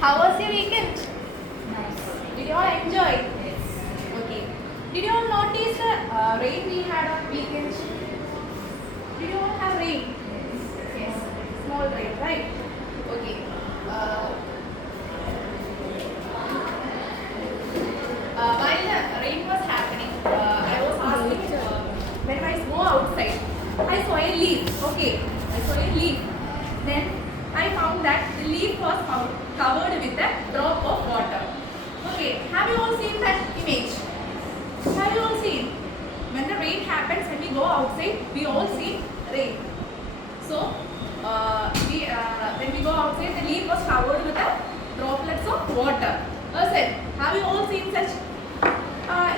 How was your weekend? Nice. Did you all enjoy? Yes. Okay. Did you all notice the rain we had on weekend? Did you all have rain? Yes. Small rain, right? Okay. While the rain was happening, I was asking when I go outside, I saw a leaf. Okay, I saw a leaf. Then I found that the leaf was covered with a drop of water. Okay, have you all seen that image? Have you all seen? When the rain happens, when we go outside, we all see rain. So, when we go outside, the leaf was covered with a droplets of water. Listen, have you all seen such?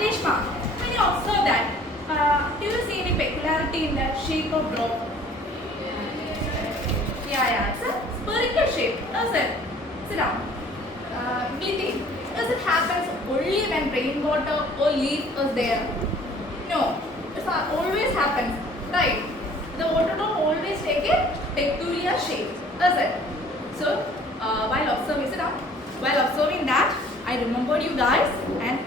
Reshma, when you observe that, do you see any peculiarity in the shape of drop? Yeah, it's a spherical shape. Listen, sit down. Glitty, does it happen only when rainwater or leaf is there? No, it always happens, right? The water don't always take a peculiar shape, does it? So, while observing, sit down. While observing that, I remembered you guys, and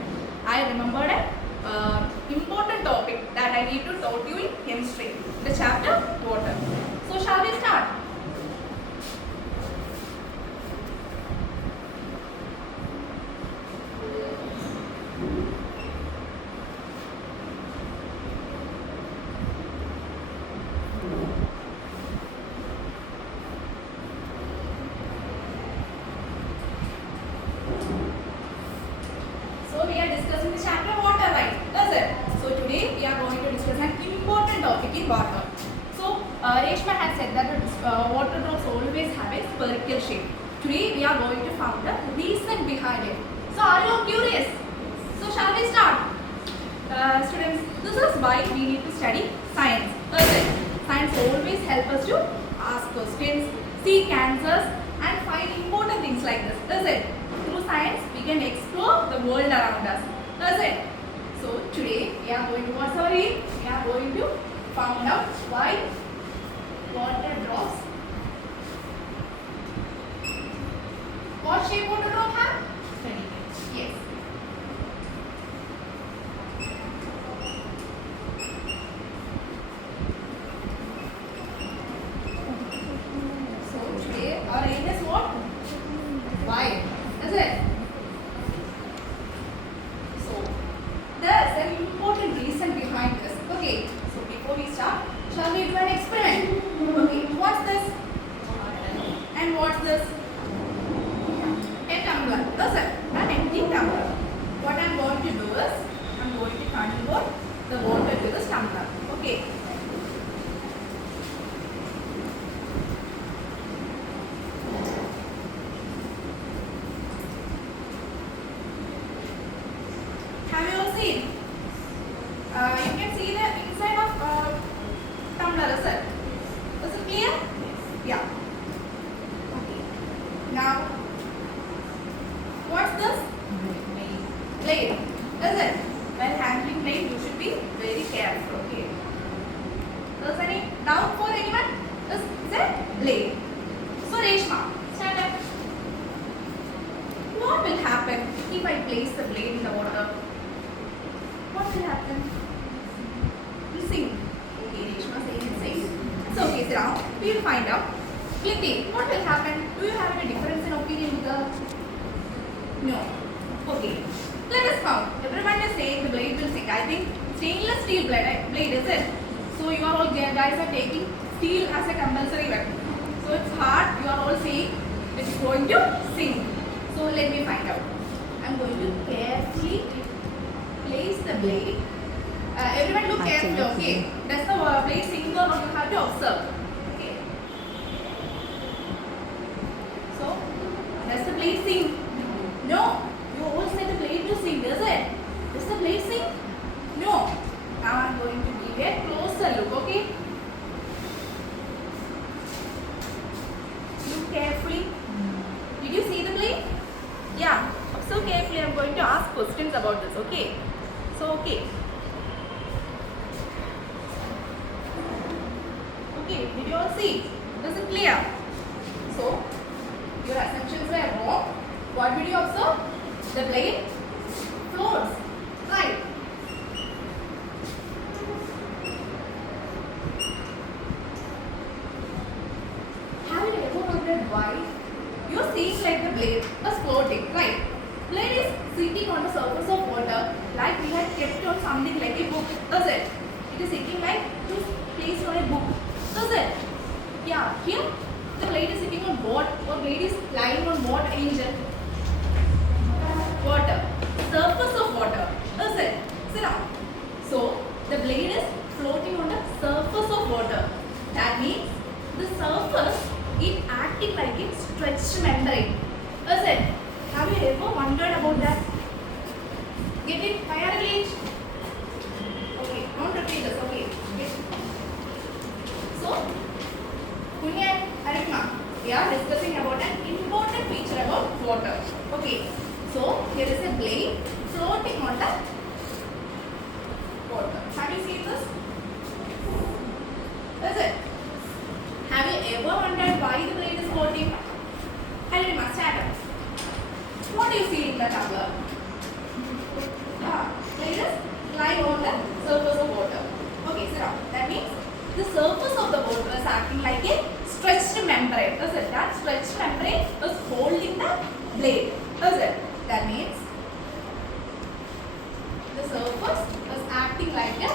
I remembered an important topic that I need to taught you in chemistry, the chapter water. So, shall we start? So we are discussing the chapter water, right? Does it? So today we are going to discuss an important topic in water. So Reshma has said that water drops always have a spherical shape. Today we are going to find the reason behind it. So are you curious? So shall we start? Students, this is why we need to study science. Does it? Science always help us to ask questions, seek answers, and find important things like this. Does it? Through science, we can explore the world around us. Does it? So today we are going to what's our aim? We are going to find out why water drops. What shape water drop have? Yes. So today our aim is what? Why? Is it? So there's an important reason behind this. Okay. So before we start, shall we do an experiment? Okay. What's this? And what's this? A tumbler. Does it? An empty tumbler. What I'm going to do is I'm going to convert the water to this tumbler. Okay. Have you all seen? You can see the inside of tumbler, is it? Is it clear? Yeah. Okay. Now, what's this? Blade. Is it? While handling blade, you should be very careful. Okay. Does any doubt for anyone? This is a blade. So Reshma, stand up. What will happen if I place the blade in the water? What will happen? Will sink. Okay, Reshma saying it sinks. It's okay, sit down. We will find out. Kliti, what will happen? Do you have any difference in opinion with the? No. Okay. Let us count. Everyone is saying the blade will sink. I think stainless steel blade is it? So you are all guys are taking steel as a compulsory weapon. So it's hard. You are all saying it's going to sink. So let me find out. I'm going to carefully place the blade. Everyone look carefully, okay? Does the blade sink or not? You have to observe. Okay. So, does the blade sink? No. You all said the blade will sink, does it? Does the blade sink? No. Now I'm going to give a closer look, okay? Look carefully. Did you see the blade? Yeah. Observe carefully. I'm going to ask questions about this, okay? So, okay. Okay, did you all see? Is it clear? So, your assumptions were wrong. What did you observe? The blade floats, right? Have you ever wondered why? You're seeing like the blade is floating, right? Blade is sitting on the surface of water, like we had kept on something like a book, does it? It is sitting like placed on a book, does it? Yeah, here the blade is sitting on what, or blade is lying on what, Angel? Water, surface of water, does it? Sit down. So the blade is floating on the surface of water. That means the surface is acting like a stretched membrane, does it? Have you ever wondered about that? Get it? Higher range. Okay, don't repeat this. Okay. So, Punya and Arima, we are discussing about an important feature about water. Okay. So, here is a blade floating on the water. Have you seen this? Is it? Have you ever wondered why the blade is floating? Arima, stand up. What do you see in the tumbler? Blade is lying on the surface of water. Okay, sit down. That means the surface of the water is acting like a stretched membrane. Does it? That stretched membrane is holding the blade. Does it? That means the surface is acting like a,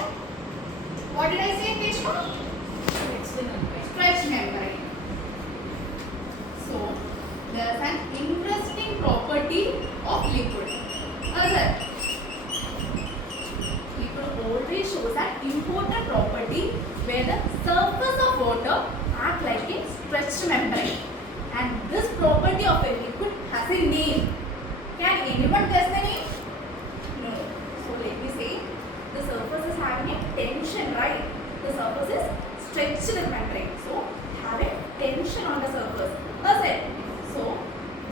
what did I say, Teshma? Stretched membrane. So, there is an interesting property of liquid. Does it? Liquid always shows an important property where the surface of water acts like a stretched membrane. And this property of a liquid has a name. Can anyone guess the name? No. So let me say, the surface is having a tension, right? The surface is stretched membrane. So have a tension on the surface. Does it? So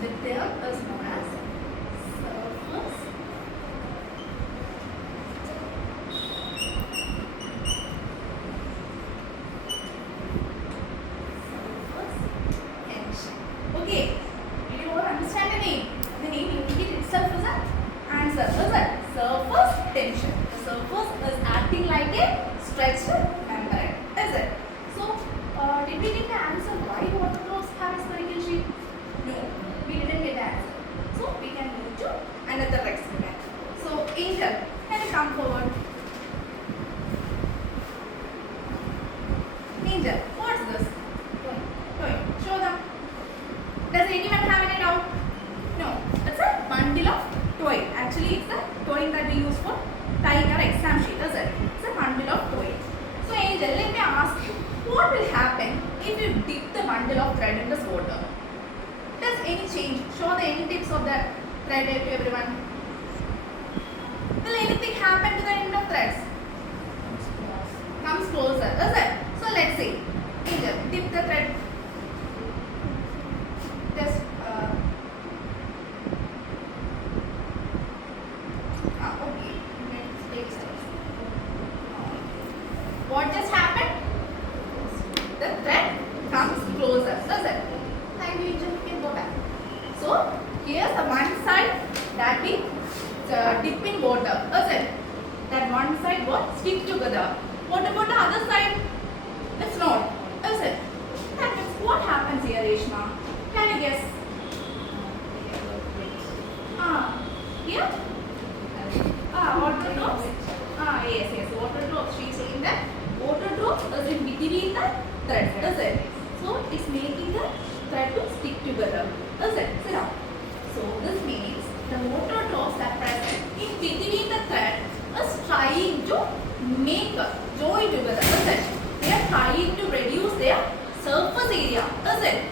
the term is known as surface tension. Okay. Did you all understand the name? The name indicates itself is an answer. Is it? Surface tension. The surface is acting like a stretched membrane. Is it? So, did we get the answer why water drops have a spherical shape? No, we didn't get the answer. So, we can move to another experiment. So, Angel, can you come forward? Angel, what's this? Toy. Show them. Does anyone have any doubt? No, it's a bundle of toy. Actually, it's the toy that we use for tying our exam sheet, is it? It's a bundle of toy. So, Angel, let me ask you, what will happen if you dip the bundle of thread in this water? Does any change? Show the end tips of the thread to everyone. Will anything happen to the end of threads? Comes closer, does it? So, let's see. Angel, dip the thread. Just okay. Let's take steps. What just happened? The thread comes closer, does it? Thank you, Angel. You can go back. So, here's the one side that we dip in water, does it? That one side what? Stick together. What about the other side? It's not, is it? That means what happens here, Reshma? Can you guess? Here? Water drops? Yes. Water drops. She is saying that water drops is in between the thread, does it? So, it's making the thread to stick together, does it? Sit down. So, this means the water drops that present in between the thread is trying to make join together, does it? They are trying to reduce their surface area, does it?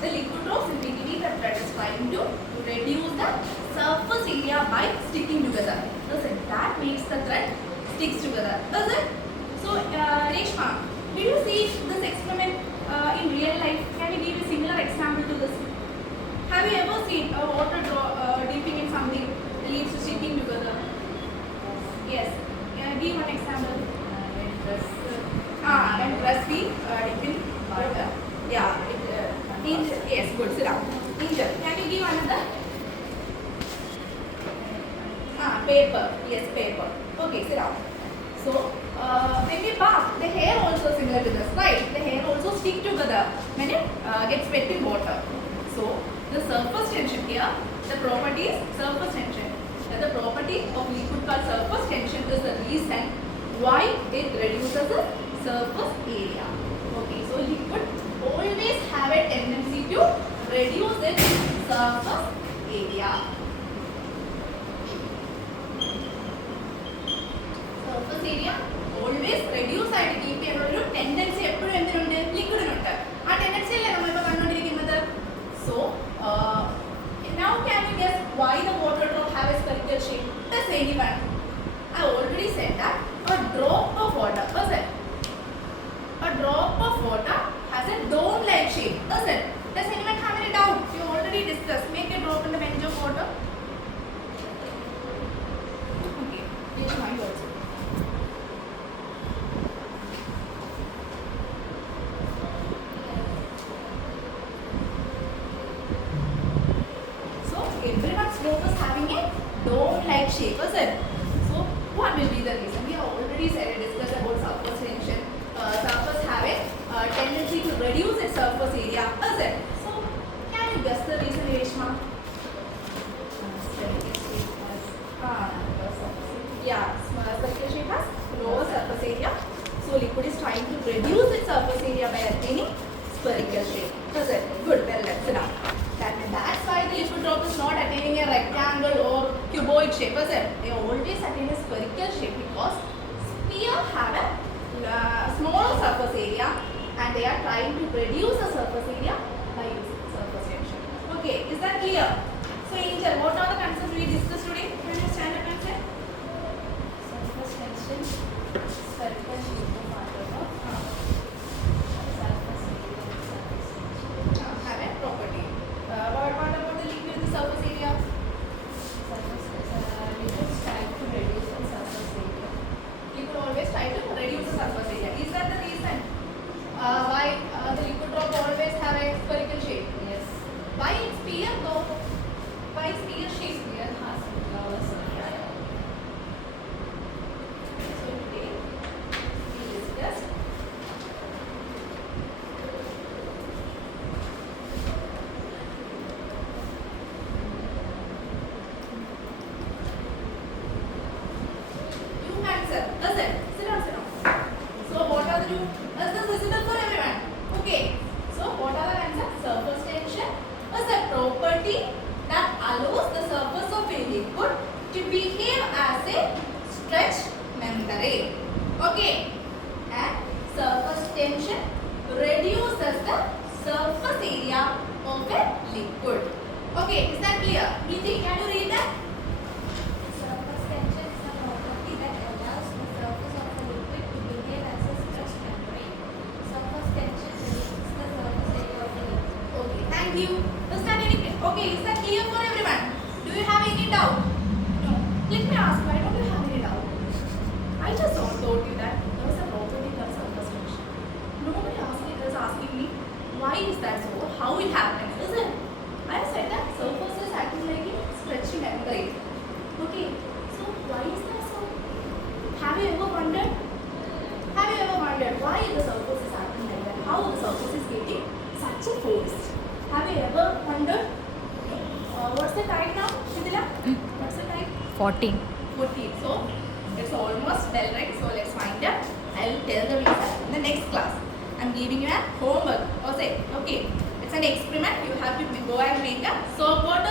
The liquid drops in between the thread is trying to reduce the surface area by sticking together, does it? That makes the thread sticks together, does it? So, Reshma, did you see this experiment in real life? Can you give a similar example to this? Have you ever seen a water dipping in something leads to sticking together? Yes. Can you give one example? When press the dip in water. Yeah. Yes, good. Sit down. Angel, can you give another? paper. Yes, paper. Okay, sit down. So, when we bath, the hair also similar to this, right? The hair also stick together when it gets wet in water. So, the surface tension here, the property is surface tension. And the property of liquid called surface tension is the reason why it reduces the surface area. Okay, so liquid always have a tendency to reduce its surface area. Surface area always reduce ആയിട്ട് keep ചെയ്യാനുള്ള ഒരു tendency എപ്പോഴും എന്തിനുണ്ട് ലിക്വിഡിനുണ്ട് ആ tendency അല്ലേ നമ്മൾ ഇപ്പോൾ കണ്ടുകൊണ്ടിരിക്കുന്നത് so now can you guess why the water drop have a spherical shape does anyone I already said that a drop of water does it a drop of water has a dome like shape does it does anyone have any doubt you already discussed make a drop in the bench of water okay please mind also everyone's globe is having a dome-like shape, is it? So, what will be the reason? We have already said discussed about surface tension. Surface have a tendency to reduce its surface area, is it? So, can you guess the reason, Reshma? Yeah, spherical shape has lower surface area. So, liquid is trying to reduce its surface area by attaining spherical shape, is it? Good. Well, let's sit down. That's why the liquid drop is not attaining a rectangle or cuboid shape, is it? They always attain a spherical shape because sphere have a smaller surface area and they are trying to reduce the surface area by using surface tension. Okay, is that clear? So, Angel, what are the concepts we discussed today? Can you stand up and say? Surface tension, spherical shape of water drop, surface area, have a property. What about the liquid in the surface area? Liquid try to reduce the surface area. Liquid always try to reduce the surface area. Is that the reason why the liquid drop always have a spherical shape? Yes. Why it's sphere though? Why sphere shape? Sphere has lower surface area. So today we discussed does it? Sit down, sit down. So what are the two? Is this visible for everyone? Okay. So what are the concepts? Surface tension is a property that allows the surface of a liquid to behave as a stretched membrane. Okay. And surface tension reduces the surface area of a liquid. Okay, is that clear? Preeti, can you read that? Surface tension is a property that allows the surface of a liquid to behave as a stretched membrane. Surface tension reduces the surface area of the liquid. Okay, thank you. Is that anything? Okay, is that clear for everyone? Do you have any doubt? No. Let me ask, why don't you have any doubt? I just told you that there is a property called surface tension. Nobody is asking me why is that so? How it happens? Is it? I said that surface is acting like a stretched membrane. Okay, so why is that so? Have you ever wondered? Have you ever wondered why the surface is acting like that? How the surface is getting such a force? Have you ever wondered? What's the time now, Shidila? What's the time? 14. 14. So it's almost bell, right? So let's wind up. I'll tell the reason in the next class. I'm giving you a homework. Okay. It's an experiment. You have to go and make a soap or